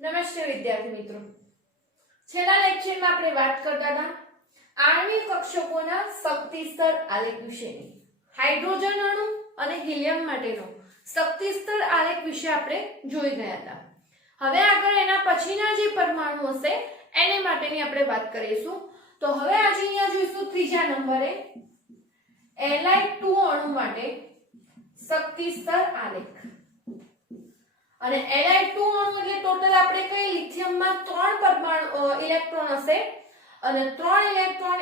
નમસ્તે વિદ્યાર્થી મિત્રો, છેલ્લા લેક્ચરમાં આપણે વાત કરતા હતા આણ્વિક કક્ષકોના શક્તિ સ્તર આલેખ વિશેની. હાઇડ્રોજન અણુ અને હિલિયમ માટેનો શક્તિ સ્તર આલેખ વિશે આપણે જોઈ ગયા હતા. હવે આગળ એના પછીના જે પરમાણુ હશે એને માટેની આપણે વાત કરીશું. તો હવે આજે અહીંયા જોઈશું ત્રીજા નંબરે Li2 અણુ માટે શક્તિ સ્તર આલેખ. અને Li2 અણુ એટલે ટોટલ આપણે કઈ લિથિયમમાં 3 પરમાણુ ઇલેક્ટ્રોન હશે અને 3 ઇલેક્ટ્રોન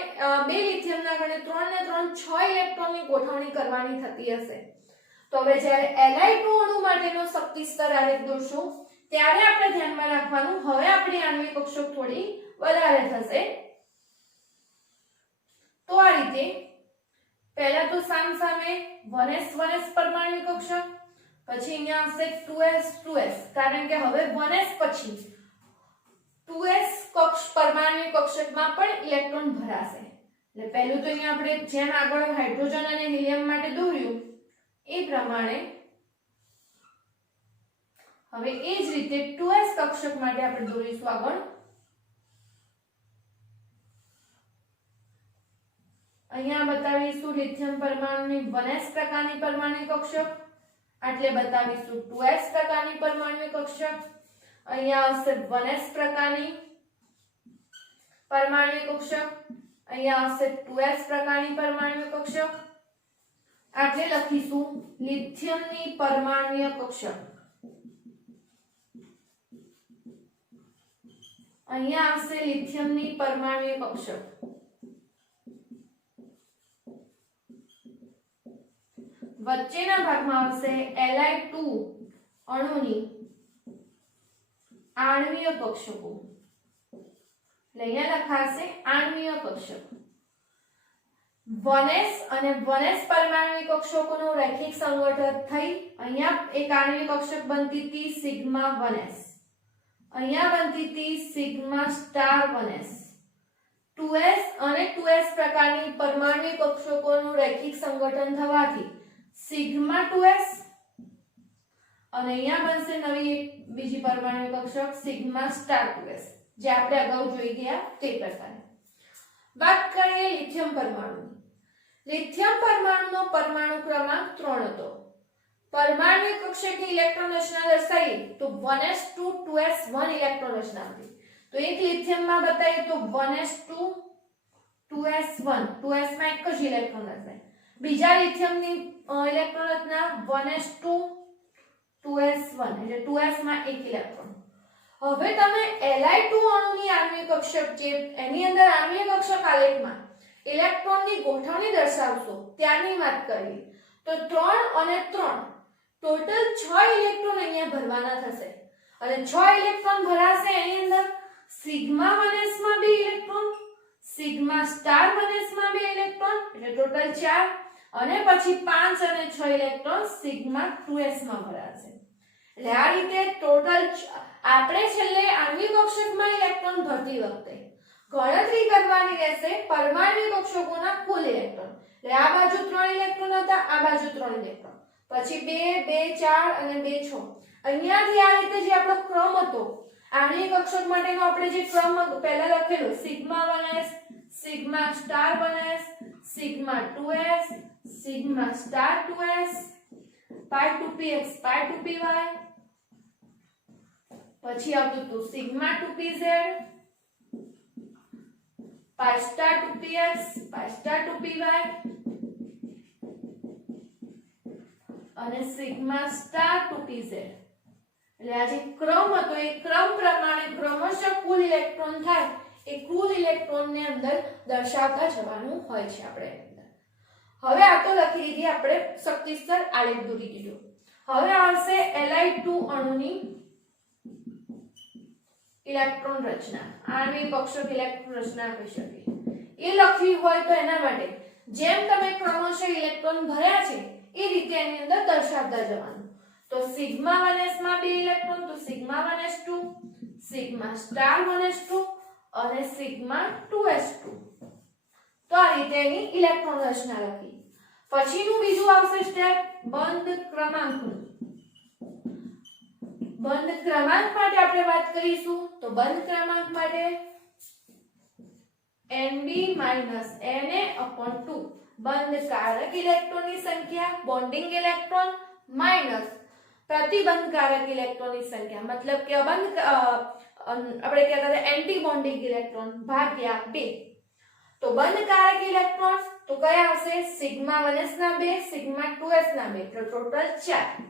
બે લિથિયમના ગણે 3 ને 3 6 ઇલેક્ટ્રોનની ગોઠવણી કરવાની થતી હશે. તો હવે જ્યારે Li2 અણુ માટેનો શક્તિ સ્તર આલેખ દોરશું ત્યારે આપણે ધ્યાનમાં રાખવાનું હવે આપણી આણ્વિક કક્ષક થોડી વધારે થશે. તો આ રીતે પહેલા તો સામસામે 1s પરમાણુ કક્ષક, પછી અહીંયા આવશે 2s કારણ કે હવે 1s પછી 2s કક્ષ પરમાણુ કક્ષકમાં પણ ઇલેક્ટ્રોન ભરાશે. એટલે પહેલું તો અહીંયા આપણે જેમ આગળ હાઇડ્રોજન અને હિલિયમ માટે દોર્યું એ પ્રમાણે હવે એ જ રીતે 2s કક્ષક માટે આપણે દોરીશું આગળ. અહીંયા બતાવીશું લિથિયમ પરમાણુની 1s પ્રકારની પરમાણુ કક્ષક, એટલે બતાવીશું 2s પ્રકારની પરમાણુ કક્ષક. અહીંયા આવશે 1s પ્રકારની પરમાણુ કક્ષક, અહીંયા આવશે 2s પ્રકારની પરમાણુ કક્ષક. એટલે લખીશું લિથિયમની પરમાણુ કક્ષક. અહીંયા આવશે લિથિયમની પરમાણુ કક્ષક. વચ્ચેના ભાગમાં આવશે Li2 અણુની આણ્વીય કક્ષકો. અહીંયા લખાશે આણ્વીય કક્ષક. 1s અને 1s પરમાણુ કક્ષકોનું રેખિક સંગઠન થઈ અહીંયા એક આણ્વીય કક્ષક બનતી હતી સિગ્મા 1s, અહીંયા બનતી હતી સિગ્મા સ્ટાર 1s. 2s અને 2s પ્રકારની પરમાણુ કક્ષકોનું રેખિક સંગઠન થવાથી સિગ્મા 2s અને અહીંયા બનશે નવી એક બીજી પરમાણુ કક્ષક સિગ્મા સ્ટાર 2s જે આપણે અગાઉ જોઈ ગયા તે પ્રકારે. વાત કરીએ લિથિયમ પરમાણુ. લિથિયમ પરમાણુનો પરમાણુ ક્રમાંક 3 હતો. પરમાણુ કક્ષકની ઇલેક્ટ્રોન રચના દર્શાવી તો 1s2 2s1 ઇલેક્ટ્રોન રચના હતી. તો એક લિથિયમમાં બતાવીએ તો 1s2 2s1 2s માં એક જ ઇલેક્ટ્રોન હશે. બીજા લિથિયમની ઇલેક્ટ્રોન રચના 1s2 2s1 એટલે 2s માં એક ઇલેક્ટ્રોન. હવે તમે Li2 અણુની આણ્વિક કક્ષક જે એની અંદર આણ્વિક કક્ષક આલેખમાં ઇલેક્ટ્રોનની ગોઠવણી દર્શાવશો ત્યારની વાત કરીએ તો 3 અને 3 ટોટલ 6 ઇલેક્ટ્રોન અહીંયા ભરવાના થશે. અને 6 ઇલેક્ટ્રોન ભરાશે એની અંદર સિગ્મા 1s માં 2 ઇલેક્ટ્રોન, સિગ્મા સ્ટાર 1s માં 2 ઇલેક્ટ્રોન એટલે ટોટલ 4 અને પછી 5 અને 6 ઇલેક્ટ્રોન સિગ્મા 2s માં ભરાશે. એટલે આ રીતે ટોટલ આપણે છેલ્લે આણ્વિક કક્ષકમાં ઇલેક્ટ્રોન ભરતી વખતે ગણતરી કરવાની રહેશે પરમાણુ કક્ષકોના કુલ ઇલેક્ટ્રોન. એટલે આ બાજુ 3 ઇલેક્ટ્રોન હતા, આ બાજુ 3 ઇલેક્ટ્રોન, પછી 2 2 4 અને 2 6. અહીંયાથી આ રીતે જે આપણો ક્રમ હતો આણ્વિક કક્ષક માટેનો આપણે જે ક્રમ પહેલા લખેલો sigma 1s sigma star 1s sigma 2s sigma star 2s પાઈ 2px પાઈ 2py, પછી આવતું હતું સિગ્મા 2pz પાઈ સ્ટાર 2px પાઈ સ્ટાર 2py અને સિગ્મા સ્ટાર 2pz. એટલે આ જે ક્રમ હતો એ ક્રમ પ્રમાણે ક્રમશઃ કુલ ઇલેક્ટ્રોન થાય એ કુલ ઇલેક્ટ્રોનને અંદર દર્શાવતા જવાનું હોય છે આપણે અંદર. હવે આ તો લખી દીધી આપણે શક્તિ સ્તર આલેખ દોરી દીધો. હવે આવશે Li2 અણુની ઇલેક્ટ્રોન રચના. આણ્વિક કક્ષક ઇલેક્ટ્રોન રચના કહી શકીએ. એ લખવી હોય તો એના માટે જેમ તમે ક્રમશઃ ઇલેક્ટ્રોન ભર્યા છે એ રીતે એની અંદર દર્શાવતા જવાનું. તો સિગ્મા 1s માં 2 ઇલેક્ટ્રોન તો sigma 1s2 sigma star 1s2 અને સિગ્મા 2s2. તો આ રીતે એની ઇલેક્ટ્રોન રચના લખી. પછીનું બીજું આવશે સ્ટેપ બંધ ક્રમાંકનું. બંધ ક્રમાંક માટે આપણે વાત કરીશું તો બંધ ક્રમાંક માટે Nb - Na/2 બંધ કારક ઇલેક્ટ્રોનની સંખ્યા બોન્ડિંગ ઇલેક્ટ્રોન માઈનસ પ્રતિબંધકારક ઇલેક્ટ્રોનની સંખ્યા મતલબ કે અબંધ આપણે કહેતા હતા એન્ટી બોન્ડિંગ ઇલેક્ટ્રોન ભાગ્યા 2 તો બંધકારક ઇલેક્ટ્રોન તો કયા આવશે સિગ્મા 1s ના 2 સિગ્મા 2s ના 2 એટલે ટોટલ 4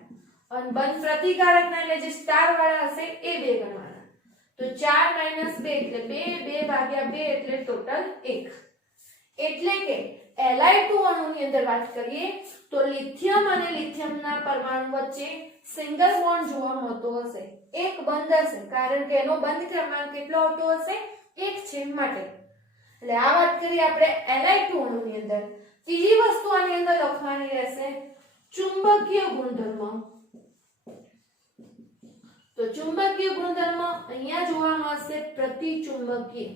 અને બંધ પ્રતિકારક ના એટલે જે સ્ટાર વાળા હશે એ 2 ગણવાના તો 4 - 2 એટલે 2 2 ભાગ્યા 2 એટલે ટોટલ 1 એટલે કે Li2 અણુની અંદર વાત કરીએ તો લિથિયમ અને લિથિયમના પરમાણુ વચ્ચે સિંગલ બોન્ડ જોવા મળતો હશે એક બંધ હશે કારણ કે એનો બંધ ક્રમાંક કેટલો આવતો હશે 1 છે માટે એટલે આ વાત કરી આપણે Li2 અણુની અંદર ત્રીજી વસ્તુ આની અંદર લખવાની રહેશે ચુંબકીય ગુણધર્મ તો ચુંબકીય ગુણધર્મ અહીંયા જોવા મળશે પ્રતિચુંબકીય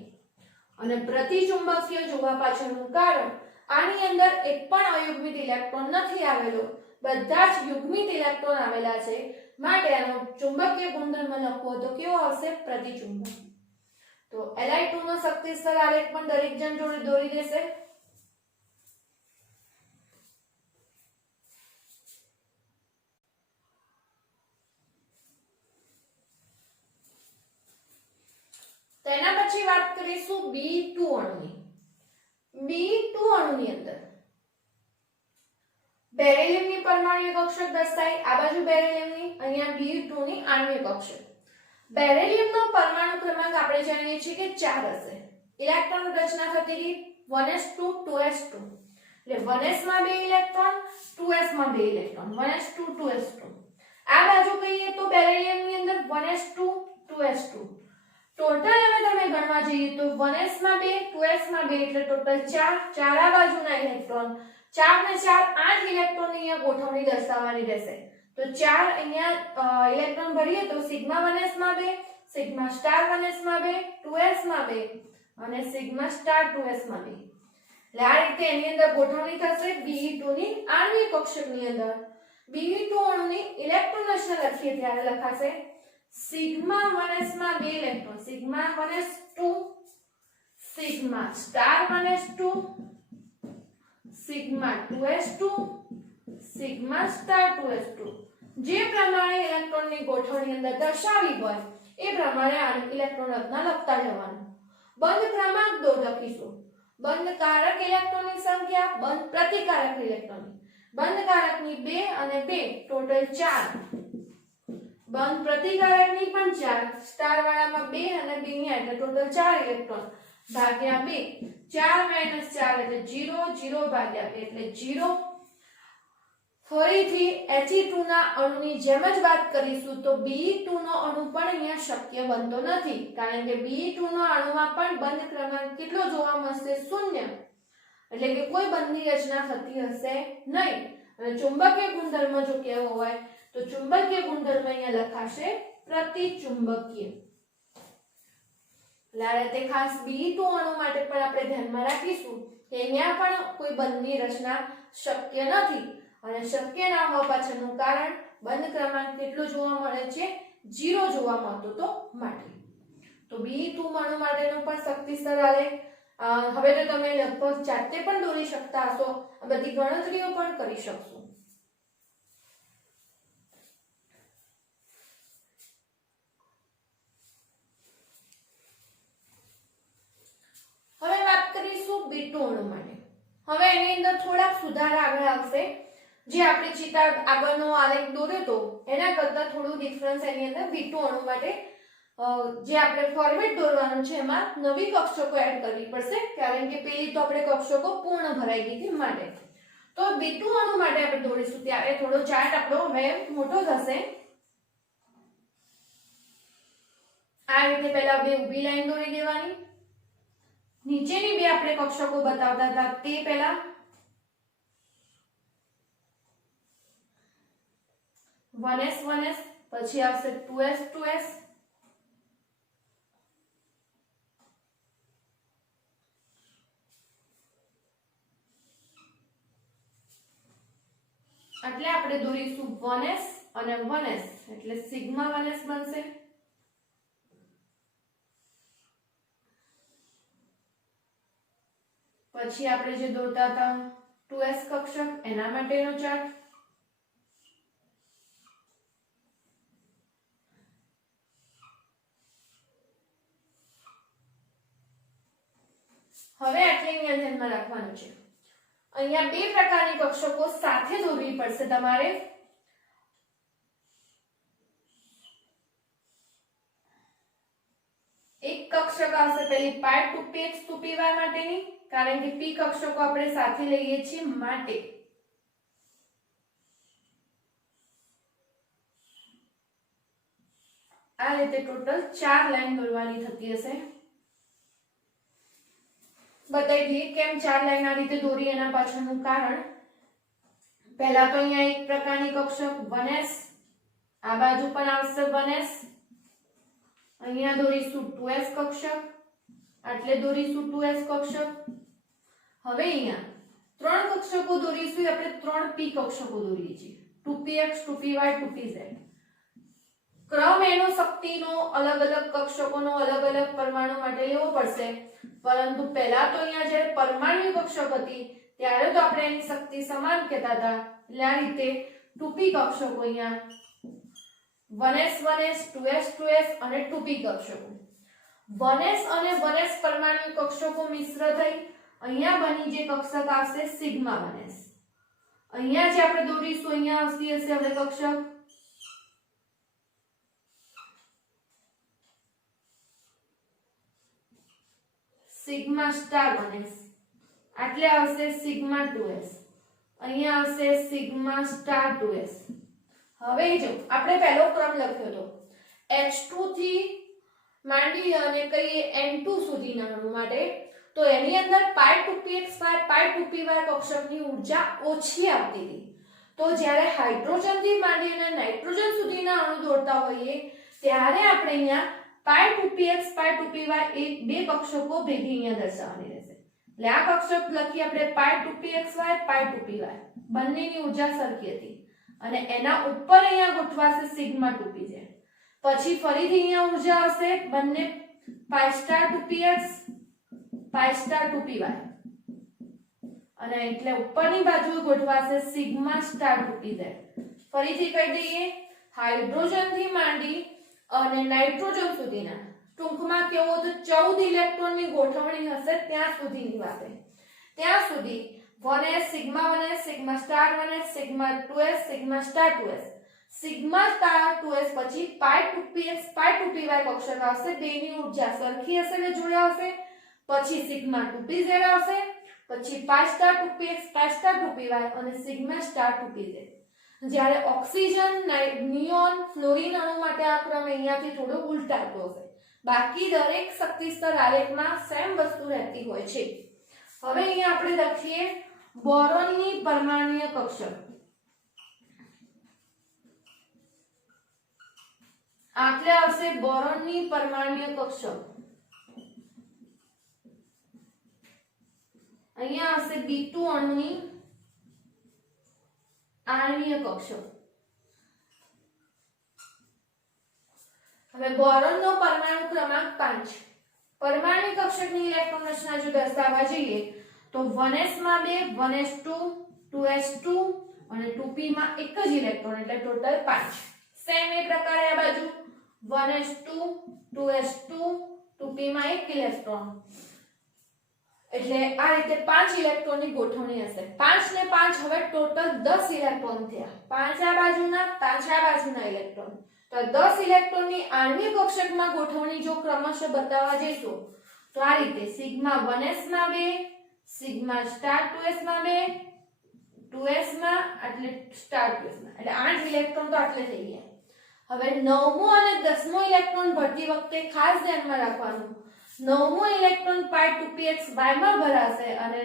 અને પ્રતિચુંબકીય જોવા પાછળનું કારણ આની અંદર એક પણ અયુગ્મિત ઇલેક્ટ્રોન નથી આવેલો બધા જ યુગ્મિત ઇલેક્ટ્રોન આવેલા છે માટે આનો ચુંબકીય ગુણધર્મ લખવો તો કેવો આવશે પ્રતિચુંબક તો Li2 નો શક્તિ સ્તર આલેખ પણ દરેક જણ જોડે દોરી દેશે તેના પછી વાત કરીશું B2 અણુની B2 અણુની અંદર બેરિલિયમની પરમાણ્વીય કક્ષક દર્શાય આ બાજુ બેરિલિયમની અહીંયા B2 ની આણ્વિક કક્ષક બેરિલિયમનો પરમાણુ ક્રમાંક આપણે જાણીએ છીએ કે 4 હશે ઇલેક્ટ્રોન રચના થતી રહી 1s2 2s2 એટલે 1s માં 2 ઇલેક્ટ્રોન 2s માં 2 ઇલેક્ટ્રોન 1s2 2s2 આ બાજુ કહીએ તો બેરિલિયમની અંદર 1s2 2s2 ટોટલ હવે તમે ગણવા જઈએ તો 1s માં 2 2s માં 2 એટલે ટોટલ 4 ચાર બાજુના ઇલેક્ટ્રોન 4 ને 4 8 ઇલેક્ટ્રોનની અહીંયા ગોઠવણી દર્શાવવાની રહેશે તો 4 અહીંયા ઇલેક્ટ્રોન ભરીએ તો સિગ્મા 1s માં 2 સિગ્મા સ્ટાર 1s માં 2 2s માં 2 અને સિગ્મા સ્ટાર 2s માં 2 એટલે આ રીતે એની અંદર ગોઠવણી થશે Be2 ની આણ્વિક કક્ષકની અંદર Be2 અણુની ઇલેક્ટ્રોન રચના લખીએ ત્યારે લખાશે સિગ્મા 1s માં 2 electron sigma 1s2 sigma star 1s2 sigma 2s2 sigma star 2s2 જે પ્રમાણે ઇલેક્ટ્રોનની ગોઠવણી અંદર દર્શાવી હોય એ પ્રમાણે આ ઇલેક્ટ્રોન રચના લખતા જવાનું બંધ ક્રમાંક દો લખીશું બંધકારક ઇલેક્ટ્રોનની સંખ્યા બંધ પ્રતિકારક ઇલેક્ટ્રોનની બંધકારકની 2 અને 2 ટોટલ 4 બંધ પ્રતિકારકની પણ 4 સ્ટાર વાળામાં 2 અને 2 ની એટલે ટોટલ 4 ઇલેક્ટ્રોન ભાગ્યા 2 4 - 4 એટલે 0 0 ભાગ્યા 2 એટલે 0 ફરીથી He2 ના અણુની જેમ જ વાત કરીશું તો Be2 નો અણુ પણ અહીંયા શક્ય બનતો નથી કારણ કે Be2 નો અણુમાં પણ બંધ ક્રમાંક કેટલો જોવા મળશે 0 એટલે કે કોઈ બંધની રચના થતી હશે નહીં અને ચુંબકીય ગુણધર્મ જો કેવો હોય તો ચુંબકીય ગુણધર્મ અહીંયા લખાશે પ્રતિચુંબકીય એટલે તે ખાસ B2 અણુ માટે પણ આપણે ધ્યાનમાં રાખીશું કે અહીંયા પણ કોઈ બંધની રચના શક્ય નથી અને શક્ય ના હોવા પાછળનું કારણ બંધ ક્રમાંક કેટલો જોવા મળે છે 0 જોવા મળતો તો માટે તો B2 અણુ માટેનું પણ શક્તિ સ્તર આલેખ હવે તો તમે લગભગ જાતે પણ દોરી શકતા હશો આ બધી ગણતરીઓ પણ કરી શકશો હવે વાત કરીશું B2 અણુ માટે હવે એની અંદર થોડાક સુધારા આગળ આવશે જે આપણે ચિત્ર આગળનો આલેખ દોર્યો તો એના કરતાં થોડું ડિફરન્સ એની અંદર B2 અણુ માટે જે આપણે ફોર્મેટ દોરવાનું છે એમાં નવી કક્ષકો એડ કરવી પડશે કારણ કે પેલી તો આપણે કક્ષકો પૂર્ણ ભરાઈ ગઈ હતી માટે તો B2 અણુ માટે આપણે દોરીશું ત્યારે થોડો ચાર્ટ આપણો હવે મોટો થશે આ રીતે પહેલા બે ઊભી લાઈન દોરી દેવાની નીચેની બે આપણે કક્ષકો બતાવતા હતા તે પહેલા 1s 1s પછી આવશે 2s 2s એટલે આપણે દોરીશું 1s અને 1s એટલે સિગ્મા 1s બનશે. પછી આપણે જે દોરતા હતા 2s કક્ષક એના માટેનો ચાર્ટ. હવે આટલે અહીંયા ધ્યાનમાં રાખવાનું છે, અહીંયા બે પ્રકારની કક્ષકો સાથે દોરવી પડશે તમારે. એક કક્ષક આવશે પેલી પાર્ટ 2px 2py માટેની, કારણ કે p કક્ષકો આપણે સાથે લઈએ છીએ માટે. આ રીતે ટોટલ 4 લાઈન દોરવાની થતી હશે. બતાવી દઈએ કેમ 4 લાઈન આ રીતે દોરી, એના પાછળનું કારણ. પહેલા તો અહીંયા એક પ્રકારની કક્ષક 1s, આ બાજુ પણ આવશે 1s. અહીંયા દોરીશું 2s કક્ષક, આટલે દોરીશું 2s કક્ષક. હવે અહીંયા ત્રણ કક્ષકો દોરીશું, આપણે 3p કક્ષકો દોરીએ છીએ, 2px 2py 2pz. ક્રમ એનો શક્તિનો અલગ અલગ કક્ષકોનો અલગ અલગ પરમાણુ માટે લેવો પડશે, પરંતુ પહેલા તો અહીંયા જ્યારે પરમાણુ કક્ષક હતી ત્યારે તો આપણે એની શક્તિ સમાન કહેતા હતા. એટલે આ રીતે 2p કક્ષકો અહીંયા 1s 1s 2s 2s અને 2p કક્ષકો. 1s અને 1s પરમાણુ કક્ષકો મિશ્ર થઈ અહીંયા બની જે કક્ષક આવશે સિગ્મા 1s. અહીંયા જે આપણે દોરીશું અહીંયા આવતી હશે હવે કક્ષક સિગ્મા સ્ટાર 1s, આટલે આવશે સિગ્મા 2s, અહીંયા આવશે સિગ્મા સ્ટાર 2s. હવે જો આપણે પહેલો ક્રમ લખ્યો હતો h2 થી માંડી અને કહીએ n2 સુધીના અણુ માટે, તો એની અંદર પાઈ 2pxy પાઈ 2py કક્ષકની ઊર્જા ઓછી આવતી હતી. તો જ્યારે હાઇડ્રોજન થી માંડી અને નાઇટ્રોજન સુધીના અણુ દોરતા હોઈએ ત્યારે આપણે અહીંયા પાઈ 2px પાઈ 2py એ બે કક્ષકો ભેગી અહીંયા દર્શાવવાની રહેશે. એટલે આ કક્ષક લખી આપણે પાઈ 2pxy પાઈ 2py, બંનેની ઊર્જા સરખી હતી. અને એના ઉપર અહીંયા ગોઠવાશે સિગ્મા 2pz. પછી ફરીથી અહીંયા ઊર્જા આવશે બંને પાઈ સ્ટાર 2px પાઈ સ્ટાર 2py, અને એટલે ઉપરની બાજુ ગોઠવાશે સિગ્મા સ્ટાર 2pz. ફરીથી કહી દઈએ હાઇડ્રોજન થી માંડી અને નાઇટ્રોજન સુધીના, ટૂંકમાં કેવો તો 14 ઇલેક્ટ્રોનની ગોઠવણી હશે ત્યાં સુધીની વાત. ત્યાં સુધી 1s sigma 1s sigma star 1s sigma 2s sigma star 2s sigma star 2s પછી પાઈ 2px પાઈ 2py કક્ષક આવશે. બેની ઊર્જા સરખી હશે એટલે જોડ્યા આવશે. પછી સિગ્મા 2pz આવશે, પછી પાઈ સ્ટાર 2px પાઈ સ્ટાર 2py અને સિગ્મા સ્ટાર 2pz. જ્યારે ઓક્સિજન નિયોન ફ્લોરિન અણુ માટે આ ક્રમ અહીંયાથી થોડો ઉલટાતો હશે. બાકી દરેક શક્તિ સ્તર આલેખમાં સેમ વસ્તુ રહેતી હોય છે. હવે અહીંયા આપણે લખીએ બોરોનની પરમાણ્વીય કક્ષક. આટલે આવશે બોરોનની પરમાણ્વીય કક્ષક. અહીંયા આવશે B2 અણુની આણ્વીય કક્ષક. હવે બોરોનનો પરમાણુ ક્રમાંક 5. પરમાણુ કક્ષકની ઇલેક્ટ્રોન રચના જો દર્શાવવા જઈએ તો 1s માં 2, 1s2, 2s2 અને 2p માં એક જ ઇલેક્ટ્રોન એટલે ટોટલ 5. સેમ એ પ્રકારે આ બાજુ 1s2, 2s2, 2p માં એક ઇલેક્ટ્રોન એટલે આ રીતે 5 ઇલેક્ટ્રોનની ગોઠવણી હશે. 5 ને 5 હવે ટોટલ 10 ઇલેક્ટ્રોન થયા. 5 આ બાજુના 5 આ બાજુના ઇલેક્ટ્રોન, તો 10 ઇલેક્ટ્રોનની આણ્વિક કક્ષકમાં ગોઠવણી જો ક્રમશઃ બતાવવા જઈશું તો આ રીતે સિગ્મા 1s માં 2, સિગ્મા સ્ટાર 2s માં 2, 2s માં એટલે સ્ટાર 2s માં એટલે 8 ઇલેક્ટ્રોન તો આટલે થઈ ગયા. હવે 9મો અને 10મો ઇલેક્ટ્રોન ભરતી વખતે ખાસ ધ્યાનમાં રાખવાનું, 9મો ઇલેક્ટ્રોન પાઈ 2px y માં ભરાશે અને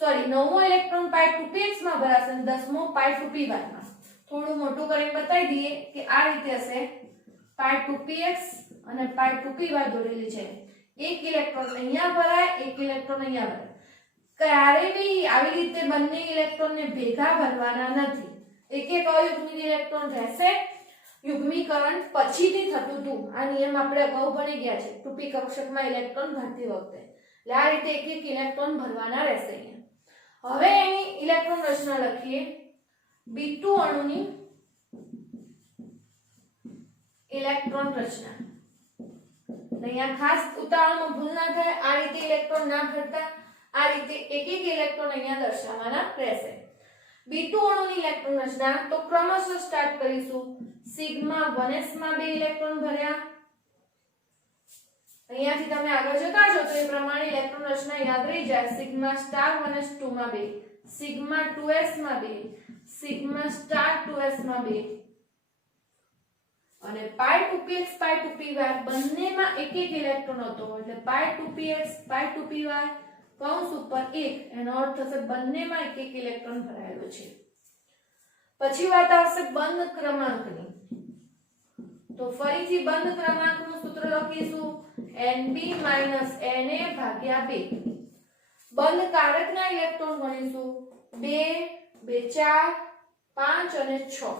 સોરી 9મો ઇલેક્ટ્રોન પાઈ 2px માં ભરાશે અને 10મો પાઈ 2py માં. થોડું મોટું કરીને બતાવી દઈએ કે આ રીતે હશે. પાઈ 2px અને પાઈ 2py દોરેલી છે. એક ઇલેક્ટ્રોન અહીંયા ભરાય, એક ઇલેક્ટ્રોન અહીંયા ભરાય. ક્યારે બી આવી રીતે બંને ઇલેક્ટ્રોનને ભેગા ભરવાના નથી. એક એક અયુગ્મિત ઇલેક્ટ્રોન રહેશે. યુગ્મીકરણ પછીથી થતું હતું. આ નિયમ આપણે અગાઉ ભણી ગયા છે 2p કક્ષકમાં ઇલેક્ટ્રોન ભરતી વખતે. એટલે આ રીતે એક એક ઇલેક્ટ્રોન ભરવાના રહેશે અહીંયા. હવે એની ઇલેક્ટ્રોન રચના લખીએ. B2 અણુની ઇલેક્ટ્રોન રચના. અહીંયા ખાસ ઉતાવળમાં ભૂલ ના થાય, આ રીતે ઇલેક્ટ્રોન ના ભરતા, આ રીતે એક એક ઇલેક્ટ્રોન અહીંયા દર્શાવવાના રહેશે. B2 અણુની ઇલેક્ટ્રોન રચના તો ક્રમશઃ સ્ટાર્ટ કરીશું. સિગ્મા 1s માં 2 ઇલેક્ટ્રોન ભર્યા. અહીંયાથી તમે આગળ જતા જો તો એ પ્રમાણે ઇલેક્ટ્રોન રચના યાદ રહી જાય. સિગ્મા સ્ટાર 1s 2 માં 2, સિગ્મા 2s માં 2, સિગ્મા સ્ટાર 2s માં 2 અને પાઈ 2px પાઈ 2py બંનેમાં એક એક ઇલેક્ટ્રોન હતો. એટલે પાઈ 2px પાઈ 2py કૌંસ ઉપર 1 એનો અર્થ થશે બંનેમાં એક એક ઇલેક્ટ્રોન ભરાયેલો છે. પછી વાત આવશે બંધ ક્રમાંકની. તો ફરીથી બંધ ક્રમાંકનું સૂત્ર લખીશું Nb - Na ભાગ્યા 2. બંધ કારકના ઇલેક્ટ્રોન ગણીશું 2 2 4 5 અને 6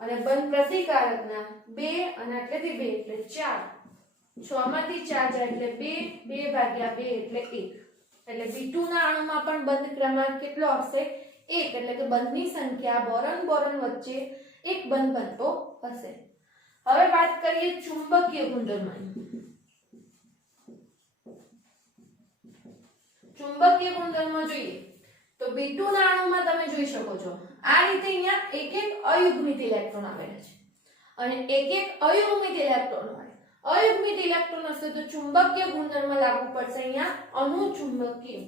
અને બંધ પ્રતિકારકના 2 અને આટલેથી 2 એટલે 4. 6 માંથી 4 જાય એટલે 2 2 ભાગ્યા 2 એટલે 1. એટલે B2 ના અણુમાં પણ બંધ ક્રમાંક કેટલો હશે? 1. એટલે કે બંધની સંખ્યા બોરોન બોરોન વચ્ચે એક બંધ બનતો હશે. હવે વાત કરીએ ચુંબકીય ગુણધર્મની. ચુંબકીય ગુણધર્મ જોઈએ તો B2 ના અણુમાં તમે જોઈ શકો છો આ રીતે અહીંયા એક એક અયુગ્મિત ઇલેક્ટ્રોન આવેલા છે અને એક એક અયુગ્મિત ઇલેક્ટ્રોન હોય. અયુગ્મિત ઇલેક્ટ્રોન હશે તો ચુંબકીય ગુણધર્મ લાગુ પડશે અહીંયા અનુચુંબકીય.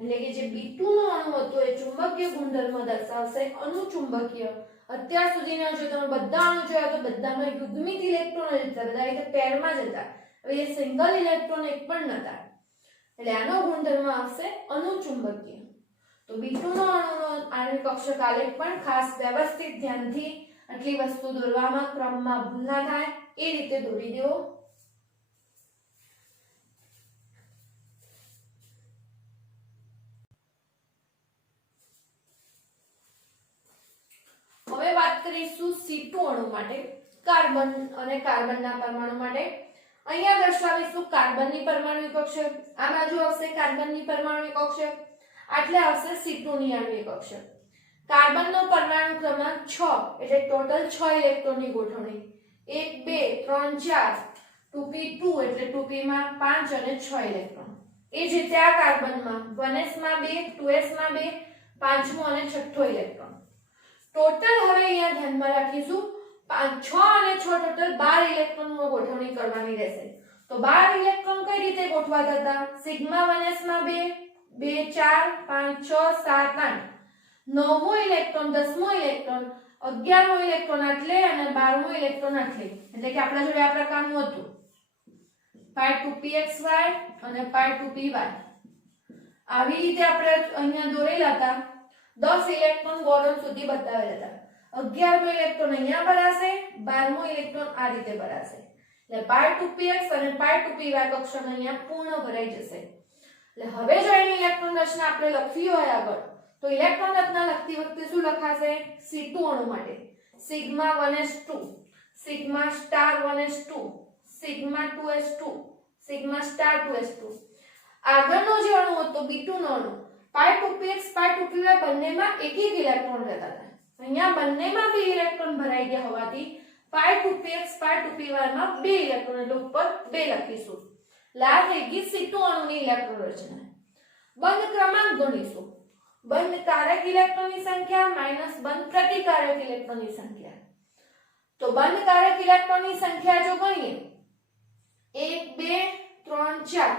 એટલે કે જે B2 નો અણુ હતો એ ચુંબકીય ગુણધર્મ દર્શાવશે અનુચુંબકીય. અત્યાર સુધીના જો તમે બધા અણુ જોયા તો બધામાં યુગ્મિત ઇલેક્ટ્રોન જ હતા, બધા રીતે પેરમાં જ હતા. હવે એ સિંગલ ઇલેક્ટ્રોન એક પણ નહોતા. એટલે આનો ગુણધર્મ આવશે અનુચુંબકીય. તો B2 નો અણુનો આણ્વિક કક્ષક આલેખ પણ ખાસ વ્યવસ્થિત ધ્યાનથી આટલી વસ્તુ દોરવામાં ક્રમમાં ભૂલ ના થાય એ રીતે દોરી દેવો. હવે વાત કરીશું C2 અણુ માટે, કાર્બન અને કાર્બનના પરમાણુ માટે. અહીંયા દર્શાવીશું કાર્બનની પરમાણુિક કક્ષક. આ બાજુ આવશે કાર્બનની પરમાણુિક કક્ષક, આટલે આવશે C2 ની આણ્વિક કક્ષક. કાર્બનનો પરમાણુ ક્રમાંક 6 એટલે ટોટલ 6 ઇલેક્ટ્રોનની ગોઠવણી. 1 2 3 4 2p2 એટલે 2p માં 5 અને 6 ઇલેક્ટ્રોન. એ જ રીતે આ કાર્બનમાં 1s માં 2 2s માં 2 પાંચમો અને છઠ્ઠો ઇલેક્ટ્રોન. ટોટલ હવે અહીંયા ધ્યાનમાં રાખીશું 6 અને 6 ટોટલ 12 ઇલેક્ટ્રોનનો ગોઠવણી કરવાની રહેશે. તો 12 ઇલેક્ટ્રોન કઈ રીતે ગોઠવાતા હતા? સિગ્મા 1s માં 2 2 4 5 6 7 8 નવમો ઇલેક્ટ્રોન 10મો ઇલેક્ટ્રોન 11મો ઇલેક્ટ્રોન આટલે અને 12મો ઇલેક્ટ્રોન આટલે. એટલે કે આપણા જોડે આ પ્રકારનું હતું પાઈ 2pxy અને પાઈ 2py. આવી રીતે આપણે અહીંયા દોરેલા હતા. 10 ઇલેક્ટ્રોન બોરોન સુધી બતાવેલા હતા. 11મો ઇલેક્ટ્રોન અહીંયા ભરાશે, 12મો ઇલેક્ટ્રોન આ રીતે ભરાશે. એટલે પાઈ 2px અને પાઈ 2py કક્ષક અહીંયા પૂર્ણ ભરાઈ જશે. એટલે હવે જો એની ઇલેક્ટ્રોન રચના આપણે લખવી હોય આગળ તો ઇલેક્ટ્રોન રચના લખતી વખતે શું લખાશે? C2 અણુ માટે sigma 1s2 sigma star 1s2 sigma 2s2 sigma star 2s2. આગળનો જે અણુ હતો B2 નો અણુ પાઈ 2px પાઈ 2py બંનેમાં એક એક ઇલેક્ટ્રોન રહેતા હતા. અહીંયા બંનેમાં 2 ઇલેક્ટ્રોન ભરાઈ ગયા હોવાથી પાઈ 2px પાઈ 2py માં 2 ઇલેક્ટ્રોન એટલે ઉપર 2 લખીશું. લા થઈ ગઈ C2 અણુની ઇલેક્ટ્રોન રચના. બંધ ક્રમાંક ગણીશું. બંધ કારક ઇલેક્ટ્રોનની સંખ્યા માઈનસ બંધ પ્રતિકારક ઇલેક્ટ્રોનની સંખ્યા. તો બંધ કારક ઇલેક્ટ્રોનની સંખ્યા જો ગણીએ 1 2 3 4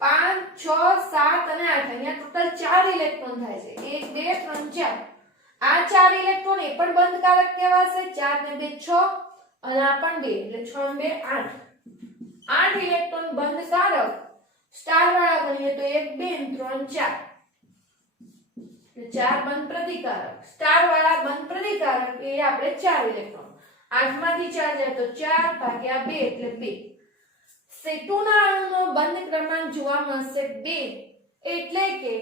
5 6 7 અને 8 અહીંયા ટોટલ 4 ઇલેક્ટ્રોન થાય છે. 1 2 3 4 આ 4 ઇલેક્ટ્રોન એ પણ બંધ કારક કહેવાશે. 4 ને 2 6 અને આ પણ 2 એટલે 6 ને 2 8. 8 ઇલેક્ટ્રોન બંધ કારક સ્ટાર વાળા ગણીએ તો 1 2 3 4 4 બંધ પ્રતિકારક. સ્ટાર વાળા બંધ પ્રતિકારક એ આપણે 4 ઇલેક્ટ્રોન. 8 માંથી 4 જાય તો 4 ભાગ્યા 2 એટલે 2. C2 ના અણુનો બંધ ક્રમાંક જોવા મળશે 2 એટલે કે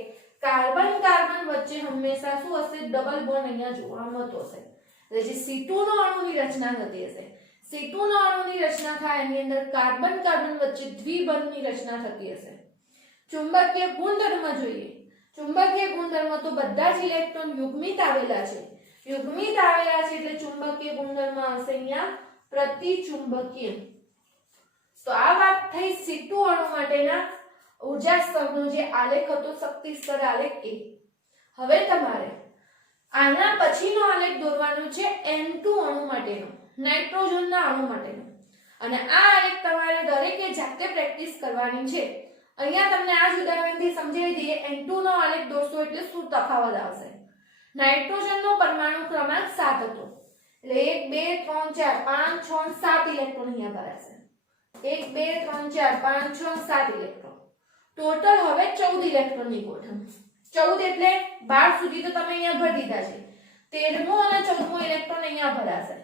કાર્બન કાર્બન વચ્ચે હંમેશા શું હશે ડબલ બોન્ડ અહીંયા જોવા મળતો હશે એટલે જે C2 નો અણુની રચના થતી હશે C2 નો અણુની રચના થાય એની અંદર કાર્બન કાર્બન વચ્ચે દ્વિબંધની રચના થતી હશે ચુંબકીય ગુણધર્મ જોઈએ ચુંબકીય ગુણધર્મ તો બધા જ ઇલેક્ટ્રોન યુગ્મિત આવેલા છે એટલે ચુંબકીય ગુણધર્મ આવશે અહીંયા પ્રતિચુંબકીય તો આ વાત થઈ C2 અણુ માટેના ઊર્જા સ્તરનો જે આલેખ હતો શક્તિ સ્તર આલેખ એ હવે તમારે આના પછીનો આલેખ દોરવાનો છે N2 અણુ માટેનો નાઇટ્રોજનના અણુ માટેનો અને આ આલેખ તમારે દરેકે જાતે પ્રેક્ટિસ કરવાની છે અહીંયા તમને આ જ ઉદાહરણથી સમજાવી દઈએ N2 નો આલેખ દોરશો એટલે શું તફાવત આવશે નાઇટ્રોજનનો પરમાણુ ક્રમાંક 7 હતો એટલે 1 2 3 4 5 6 7 ઇલેક્ટ્રોન અહીંયા ભરાશે 1 2 3 4 5 6 7 ઇલેક્ટ્રોન ટોટલ હવે 14 ઇલેક્ટ્રોનની ગોઠવણી 14 એટલે 12 સુધી તો તમે અહીંયા ભરી દીધા છે 13મો અને 14મો ઇલેક્ટ્રોન અહીંયા ભરાશે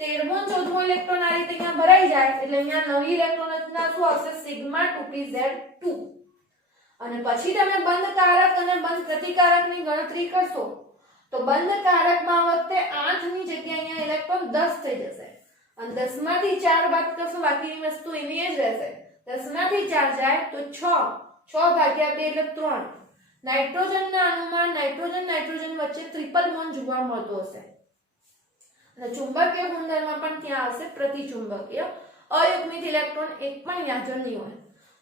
13મો અને 14મો ઇલેક્ટ્રોન આ રીતે અહીંયા ભરાઈ જાય એટલે અહીંયા નવી ઇલેક્ટ્રોન રચના શું આવશે સિગ્મા 2pz2 અને પછી તમે બંધ કારક અને બંધ પ્રતિકારકની ગણતરી કરશો તો બંધ કારકમાં વખતે 8 ની જગ્યાએ અહીંયા ઇલેક્ટ્રોન 10 થઈ જશે અને 10 માંથી 4 બાદ કરશો બાકીની વસ્તુ એની જ રહેશે 10 માંથી 4 જાય તો 6 ભાગ્યા 2 એટલે 3 નાઇટ્રોજનના અણુમાં નાઇટ્રોજન વચ્ચે ટ્રિપલ બોન્ડ જોવા મળતો હશે અને ચુંબકીય ગુણધર્મ પણ ત્યાં આવશે પ્રતિચુંબકીય અયુગ્મિત ઇલેક્ટ્રોન એક પણ હાજર નહીં હોય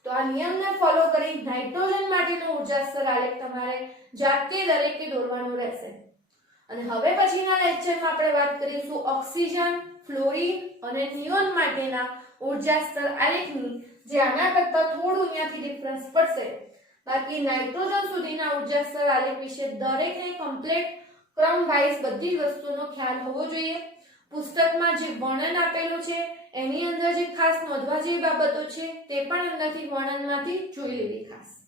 તો આ નિયમને ફોલો કરી નાઇટ્રોજન માટેનો ઊર્જા સ્તર આલેખ તમારે જાતે દરેકે દોરવાનું રહેશે અને હવે પછીના લેક્ચરમાં આપણે વાત કરીશું ઓક્સિજન ફ્લોરિન અને નિયોન માટેના ઊર્જા સ્તર આલેખની જે આના કરતા થોડું અહીંયાથી ડિફરન્સ પડશે બાકી નાઇટ્રોજન સુધીના ઊર્જા સ્તર આલેખ વિશે દરેકને કમ્પ્લીટ ક્રમ વાઇઝ બધી જ વસ્તુનો ખ્યાલ હોવો જોઈએ પુસ્તકમાં જે વર્ણન આપેલું છે એની અંદર જે ખાસ નોંધવા જેવી બાબતો છે તે પણ અંદરથી વર્ણનમાંથી જોઈ લેવી ખાસ